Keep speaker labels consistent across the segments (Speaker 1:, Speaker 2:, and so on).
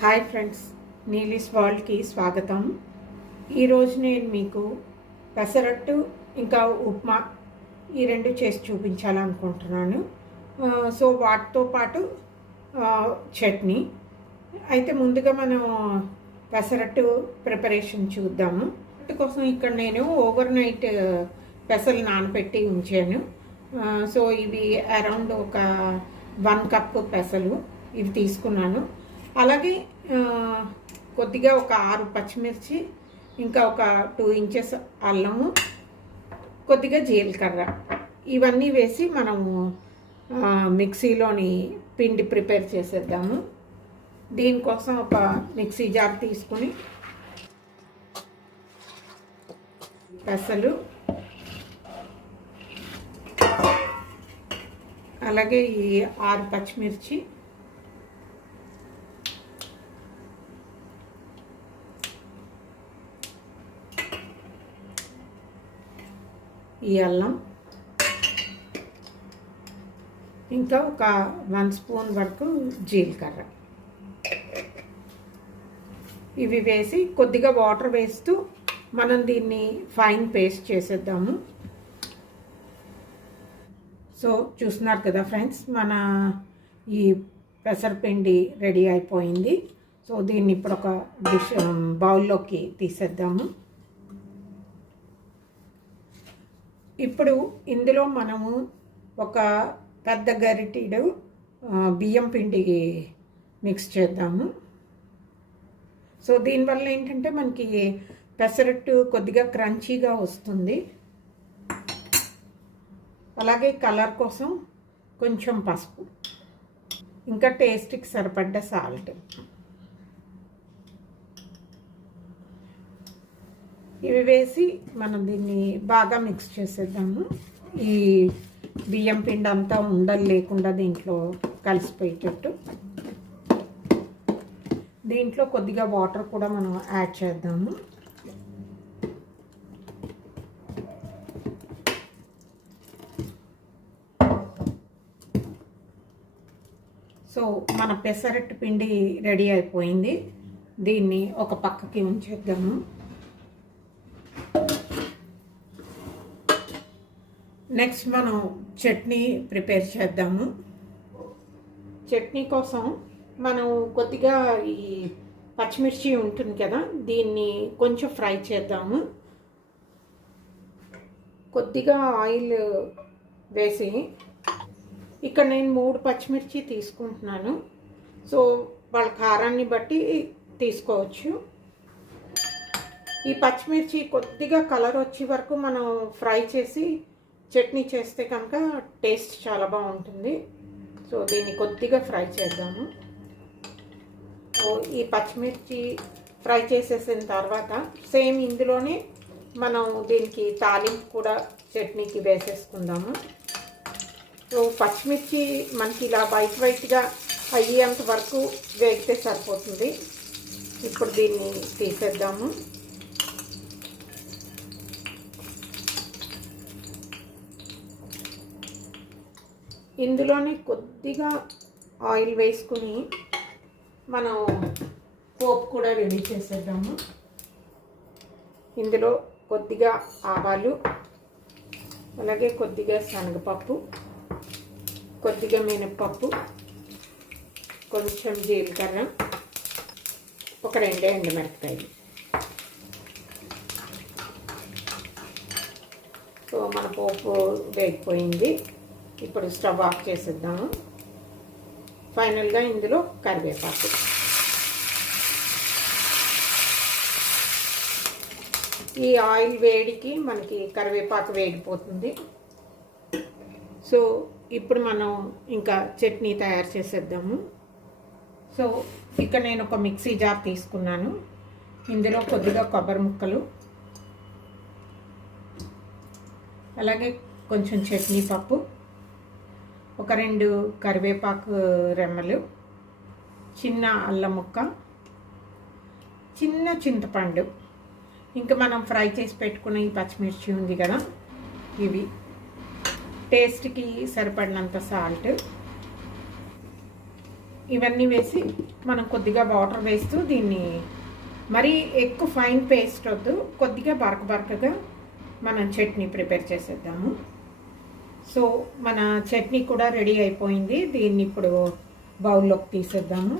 Speaker 1: Hi friends నీలిస్ వరల్డ్కి స్వాగతం. ఈరోజు నేను మీకు పెసరట్టు ఇంకా ఉప్మా ఈ రెండు చేసి చూపించాలనుకుంటున్నాను. సో వాటితో పాటు చట్నీ. అయితే ముందుగా మనం పెసరట్టు ప్రిపరేషన్ చూద్దాము. పెసరట్టు కోసం ఇక్కడ నేను ఓవర్ నైట్ పెసలు నానబెట్టి ఉంచాను. సో ఇవి అరౌండ్ ఒక వన్ కప్ పెసలు ఇవి తీసుకున్నాను. అలాగే కొద్దిగా ఒక ఆరు పచ్చిమిర్చి ఇంకా ఒక టూ ఇంచెస్ అల్లము కొద్దిగా జీలకర్ర. ఇవన్నీ వేసి మనము మిక్సీలోని పిండి ప్రిపేర్ చేసేద్దాము. దీనికోసం ఒక మిక్సీ జార్ తీసుకుని పెసలు అలాగే ఈ ఆరు పచ్చిమిర్చి ఈ అల్లం. ఇంకా ఒక వన్ స్పూన్ వరకు జీలకర్ర. ఇవి వేసి కొద్దిగా వాటర్ వేస్తూ మనం దీన్ని ఫైన్ పేస్ట్ చేసేద్దాము. సో చూస్తున్నారు కదా ఫ్రెండ్స్ మన ఈ పెసరపిండి రెడీ అయిపోయింది. సో దీన్ని ఇప్పుడు ఒక డిష్ బౌల్లోకి తీసేద్దాము. ఇప్పుడు ఇందులో మనము ఒక పెద్ద గరిటెడు బియ్యం పిండి మిక్స్ చేద్దాము. సో దీనివల్ల ఏంటంటే మనకి పెసరట్టు కొద్దిగా క్రంచీగా వస్తుంది. అలాగే కలర్ కోసం కొంచెం పసుపు. ఇంకా టేస్ట్కి సరిపడ్డ సాల్ట్. ఇవి వేసి మనం దీన్ని బాగా మిక్స్ చేసేద్దాము. ఈ బియ్యం పిండి అంతా ఉండలు లేకుండా దీంట్లో కలిసిపోయేటట్టు. దీంట్లో కొద్దిగా వాటర్ కూడా మనం యాడ్ చేద్దాము. సో మన పెసరట్టు పిండి రెడీ అయిపోయింది. దీన్ని ఒక పక్కకి ఉంచేద్దాము. నెక్స్ట్ మనం చట్నీ ప్రిపేర్ చేద్దాము. చట్నీ కోసం మనం కొద్దిగా ఈ పచ్చిమిర్చి ఉంటుంది కదా దీన్ని కొంచెం ఫ్రై చేద్దాము. కొద్దిగా ఆయిల్ వేసి ఇక్కడ నేను మూడు పచ్చిమిర్చి తీసుకుంటున్నాను. సో వాళ్ళ కారాన్ని బట్టి తీసుకోవచ్చు. ఈ పచ్చిమిర్చి కొద్దిగా కలర్ వచ్చే వరకు మనం ఫ్రై చేసి చట్నీ చేస్తే కనుక టేస్ట్ చాలా బాగుంటుంది. సో దీన్ని కొద్దిగా ఫ్రై చేద్దాము. సో ఈ పచ్చిమిర్చి ఫ్రై చేసేసిన తర్వాత సేమ్ ఇందులోనే మనం దీనికి తాలింపు కూడా చట్నీకి వేసేసుకుందాము. సో పచ్చిమిర్చి మనకి ఇలా వైట్ వైట్గా అయ్యేంత వరకు వేగితే సరిపోతుంది. ఇప్పుడు దీన్ని తీసేద్దాము. ఇందులోనే కొద్దిగా ఆయిల్ వేసుకుని మనం పోపు కూడా రెడీ చేసేద్దాము. ఇందులో కొద్దిగా ఆవాలు అలాగే కొద్దిగా శనగపప్పు కొద్దిగా మినప్పప్పు కొంచెం జీలకర్ర ఒక రెండే ఎండుమిరపకాయలు. సో మన పోపు వేగిపోయింది. ఇప్పుడు స్టవ్ ఆఫ్ చేసేద్దాము. ఫైనల్గా ఇందులో కరివేపాకు. ఈ ఆయిల్ వేడికి మనకి కరివేపాకు వేడిపోతుంది సో ఇప్పుడు మనం ఇంకా చట్నీ తయారు చేసేద్దాము. సో ఇక్కడ నేను ఒక మిక్సీ జార్ తీసుకున్నాను. ఇందులో కొద్దిగా కొబ్బరి ముక్కలు. అలాగే కొంచెం చట్నీ పప్పు. ఒక రెండు కరివేపాకు రెమ్మలు చిన్న అల్లం ముక్క చిన్న చింతపండు. ఇంకా మనం ఫ్రై చేసి పెట్టుకున్న ఈ పచ్చిమిర్చి ఉంది కదా ఇవి. టేస్ట్కి సరిపడినంత సాల్ట్. ఇవన్నీ వేసి మనం కొద్దిగా వాటర్ వేస్తూ దీన్ని మరీ ఎక్కువ ఫైన్ పేస్ట్ వద్దు కొద్దిగా బరక బరకగా మనం చట్నీ ప్రిపేర్ చేసేద్దాము. సో మన చట్నీ కూడా రెడీ అయిపోయింది. దీన్ని ఇప్పుడు బౌల్లోకి తీసేద్దాము.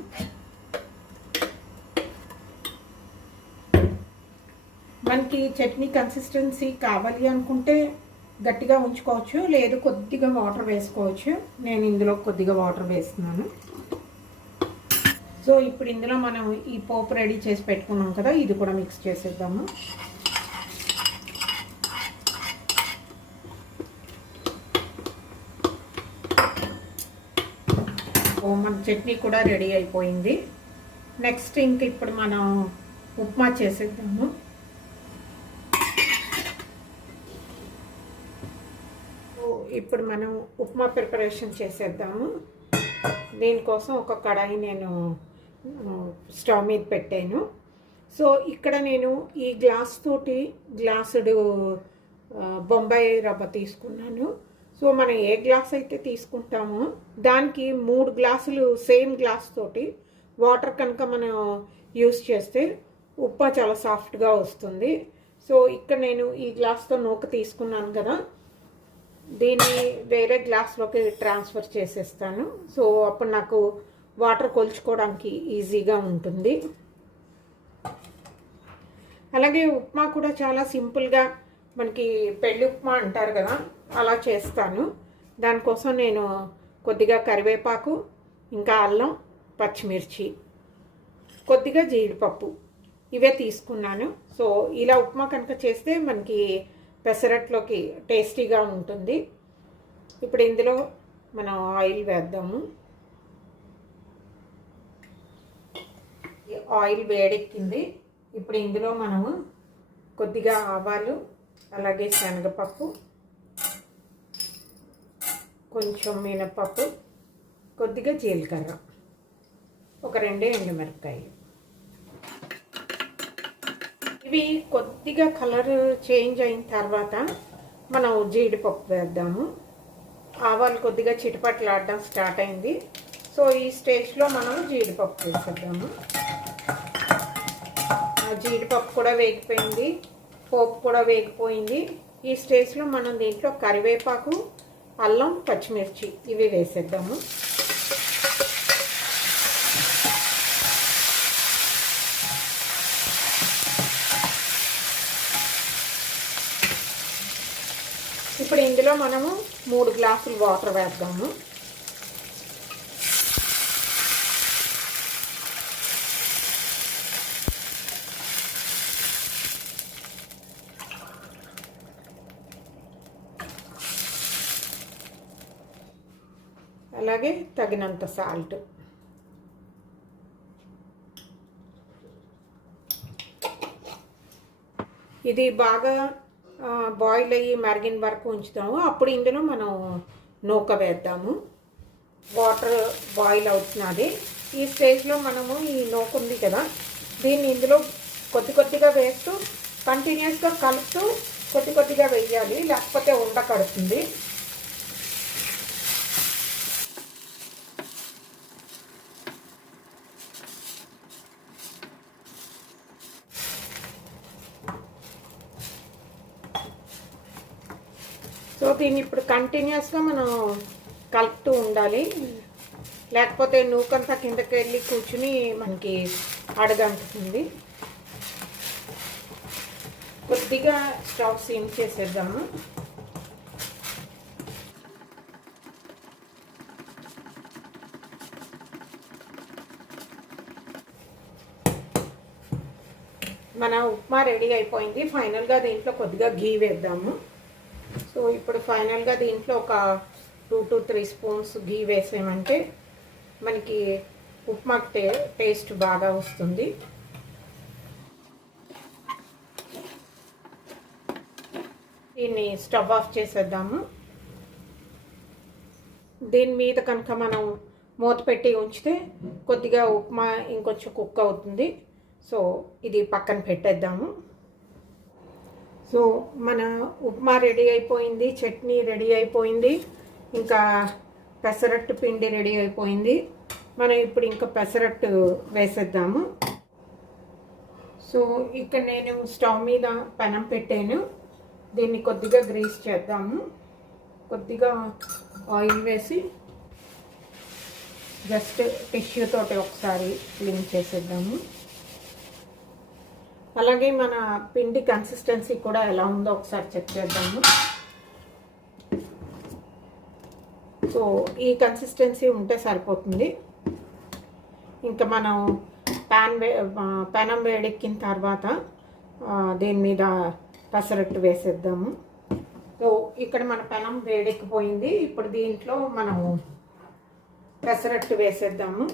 Speaker 1: మనకి చట్నీ కన్సిస్టెన్సీ కావాలి అనుకుంటే గట్టిగా ఉంచుకోవచ్చు లేదు కొద్దిగా వాటర్ వేసుకోవచ్చు. నేను ఇందులో కొద్దిగా వాటర్ వేస్తున్నాను. సో ఇప్పుడు ఇందులో మనం ఈ పోపు రెడీ చేసి పెట్టుకున్నాం కదా ఇది కూడా మిక్స్ చేసేద్దాము ఓ మన చట్నీ కూడా రెడీ అయిపోయింది. నెక్స్ట్ ఇంక ఇప్పుడు మనం ఉప్మా చేసేద్దాము. ఇప్పుడు మనం ఉప్మా ప్రిపరేషన్ చేసేద్దాము. దీనికోసం ఒక కడాయి నేను స్టవ్ మీద పెట్టాను. సో ఇక్కడ నేను ఈ గ్లాస్ తోటి గ్లాసుడు బొంబాయి రవ్వ తీసుకున్నాను. సో మనం ఏ గ్లాస్ అయితే తీసుకుంటామో దానికి మూడు గ్లాసులు సేమ్ గ్లాస్ తోటి వాటర్ కనుక మనం యూస్ చేస్తే ఉప్మా చాలా సాఫ్ట్గా వస్తుంది. సో ఇక్కడ నేను ఈ గ్లాస్తో నూక తీసుకున్నాను కదా దీన్ని వేరే గ్లాస్లోకి ట్రాన్స్ఫర్ చేసేస్తాను. సో అప్పుడు నాకు వాటర్ కొలుచుకోవడానికి ఈజీగా ఉంటుంది. అలాగే ఉప్మా కూడా చాలా సింపుల్గా మనకి పెళ్ళి ఉప్మా అంటారు కదా అలా చేస్తాను. దానికోసం నేను కొద్దిగా కరివేపాకు ఇంకా అల్లం పచ్చిమిర్చి కొద్దిగా జీడిపప్పు ఇవే తీసుకున్నాను. సో ఇలా ఉప్మా కనుక చేస్తే మనకి పెసరట్లోకి టేస్టీగా ఉంటుంది. ఇప్పుడు ఇందులో మనం ఆయిల్ వేద్దాము. ఆయిల్ వేడెక్కింది. ఇప్పుడు ఇందులో మనము కొద్దిగా ఆవాలు అలాగే శనగపప్పు కొంచెం మినపప్పు కొద్దిగా జీలకర్ర ఒక రెండే ఎండుమిరపకాయలు. ఇవి కొద్దిగా కలర్ చేంజ్ అయిన తర్వాత మనం జీడిపప్పు వేద్దాము. ఆవాలు కొద్దిగా చిటపట్లాడడం స్టార్ట్ అయింది. సో ఈ స్టేజ్లో మనం జీడిపప్పు వేసేద్దాము. జీడిపప్పు కూడా వేగిపోయింది పోపు కూడా వేగిపోయింది. ఈ స్టేజ్లో మనం దీంట్లో కరివేపాకు అల్లం పచ్చిమిర్చి ఇవి వేసేద్దాము. ఇప్పుడు ఇందులో మనము మూడు గ్లాసులు వాటర్ వేద్దాము. అలాగే తగినంత సాల్ట్. ఇది బాగా బాయిల్ అయ్యి మరిగిన వరకు ఉంచుతాము. అప్పుడు ఇందులో మనం నూక వేద్దాము. వాటర్ బాయిల్ అవుతున్నది. ఈ స్టేజ్లో మనము ఈ నూక ఉంది కదా దీన్ని ఇందులో కొద్ది కొద్దిగా వేస్తూ కంటిన్యూస్గా కలుపుతూ కొద్ది కొద్దిగా వేయాలి. లేకపోతే ఉండ కడుతుంది సో దీన్ని ఇప్పుడు కంటిన్యూస్గా మనం కలుపుతూ ఉండాలి. లేకపోతే నూకంతా కిందకి వెళ్ళి కూర్చుని మనకి అడగంటుంది కొద్దిగా స్టవ్ సీమ్ చేసేద్దాము. మన ఉప్మా రెడీ అయిపోయింది. ఫైనల్గా దీంట్లో కొద్దిగా గీ వేద్దాము. సో ఇప్పుడు ఫైనల్గా దీంట్లో ఒక two to three spoons ghee వేసామంటే మనకి ఉప్మా టే టేస్ట్ బాగా వస్తుంది. దీన్ని స్టవ్ ఆఫ్ చేసేద్దాము. దీని మీద కనుక మనం మూత పెట్టి ఉంచితే కొద్దిగా ఉప్మా ఇంకొంచెం కుక్ అవుతుంది. సో ఇది పక్కన పెట్టేద్దాము. సో మన ఉప్మా రెడీ అయిపోయింది చట్నీ రెడీ అయిపోయింది ఇంకా పెసరట్టు పిండి రెడీ అయిపోయింది. మనం ఇప్పుడు ఇంకా పెసరట్టు వేసేద్దాము. సో ఇక్కడ నేను స్టవ్ మీద పెనం పెట్టాను. దీన్ని కొద్దిగా గ్రీస్ చేద్దాము. కొద్దిగా ఆయిల్ వేసి జస్ట్ టిష్యూ తోటి ఒకసారి క్లీన్ చేసేద్దాము. అలాగే మన పిండి కన్సిస్టెన్సీ కూడా ఎలా ఉందో ఒకసారి చెక్ చేద్దాము. సో ఈ కన్సిస్టెన్సీ ఉంటే సరిపోతుంది. ఇంకా మనం ప్యాన్ వే పెనం వేడెక్కిన తర్వాత దీని మీద పెసరట్టు వేసేద్దాము. సో ఇక్కడ మన పెనం వేడెక్కిపోయింది. ఇప్పుడు దీంట్లో మనము పెసరట్టు వేసేద్దాము.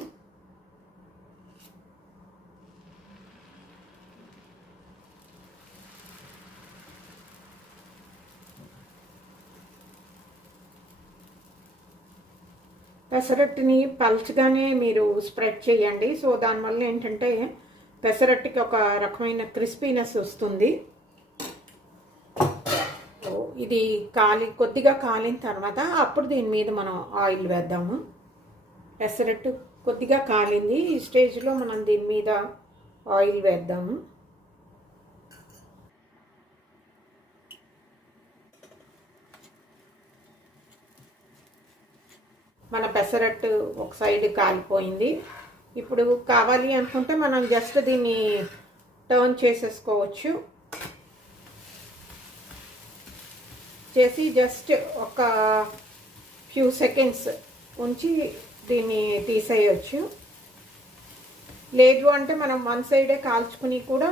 Speaker 1: పెసరట్టుని పల్చగానే మీరు స్ప్రెడ్ చేయండి. సో దానివల్ల ఏంటంటే పెసరట్టుకి ఒక రకమైన క్రిస్పీనెస్ వస్తుంది. ఇది కాలి కొద్దిగా కాలిన తర్వాత అప్పుడు దీని మీద మనం ఆయిల్ వేద్దాము. పెసరట్టు కొద్దిగా కాలింది. ఈ స్టేజ్లో మనం దీని మీద ఆయిల్ వేద్దాము. మన పెసరట్టు ఒక సైడ్ కాలిపోయింది. ఇప్పుడు కావాలి అనుకుంటే మనం జస్ట్ దీన్ని టర్న్ చేసేసుకోవచ్చు. చేసి జస్ట్ ఒక ఫ్యూ సెకండ్స్ ఉంచి దీన్ని తీసేయచ్చు. లేదు అంటే మనం వన్ సైడే కాల్చుకుని కూడా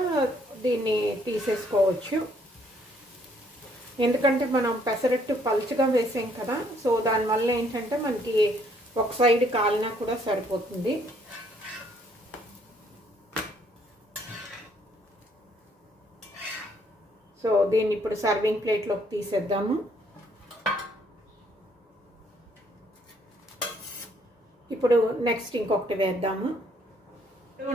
Speaker 1: దీన్ని తీసేసుకోవచ్చు. ఎందుకంటే మనం పెసరట్టు పలుచగా వేసాం కదా సో దానివల్ల ఏంటంటే మనకి ఒక సైడ్ కాలినా కూడా సరిపోతుంది. సో దీన్ని ఇప్పుడు సర్వింగ్ ప్లేట్లోకి తీసేద్దాము. ఇప్పుడు నెక్స్ట్ ఇంకొకటి వేద్దాము.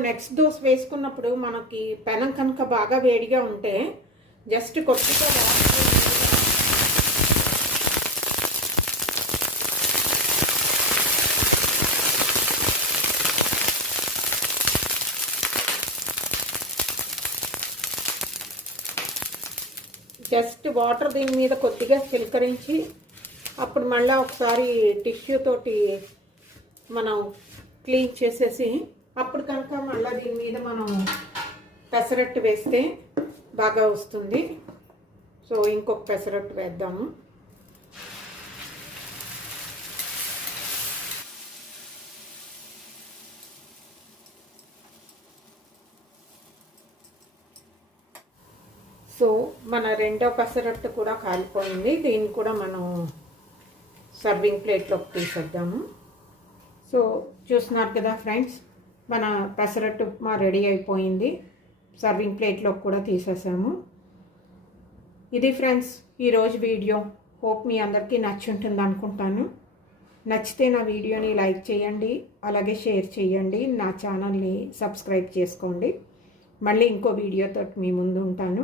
Speaker 1: నెక్స్ట్ డోస్ వేసుకున్నప్పుడు మనకి పెనం కనుక బాగా వేడిగా ఉంటే జస్ట్ కొద్దిగా జస్ట్ వాటర్ దీని మీద కొద్దిగా చిలకరించి అప్పుడు మళ్ళీ ఒకసారి టిష్యూ తోటి మనం క్లీన్ చేసేసి అప్పుడు కనుక మళ్ళీ దీని మీద మనం పెసరట్టు వేస్తే బాగా వస్తుంది. సో ఇంకొక పెసరట్టు వేద్దాము. సో మన రెండో పెసరట్టు కూడా కాలిపోయింది. దీన్ని కూడా మనం సర్వింగ్ ప్లేట్లోకి తీసేద్దాము. సో చూస్తున్నారు కదా ఫ్రెండ్స్ మన పెసరట్టు ఉప్మా రెడీ అయిపోయింది. సర్వింగ్ ప్లేట్లోకి కూడా తీసేసాము. ఇది ఫ్రెండ్స్ ఈరోజు వీడియో. హోప్ మీ అందరికీ నచ్చుంటుంది అనుకుంటాను. నచ్చితే నా వీడియోని లైక్ చేయండి అలాగే షేర్ చేయండి నా ఛానల్ని సబ్స్క్రైబ్ చేసుకోండి. మళ్ళీ ఇంకో వీడియోతో మీ ముందు ఉంటాను.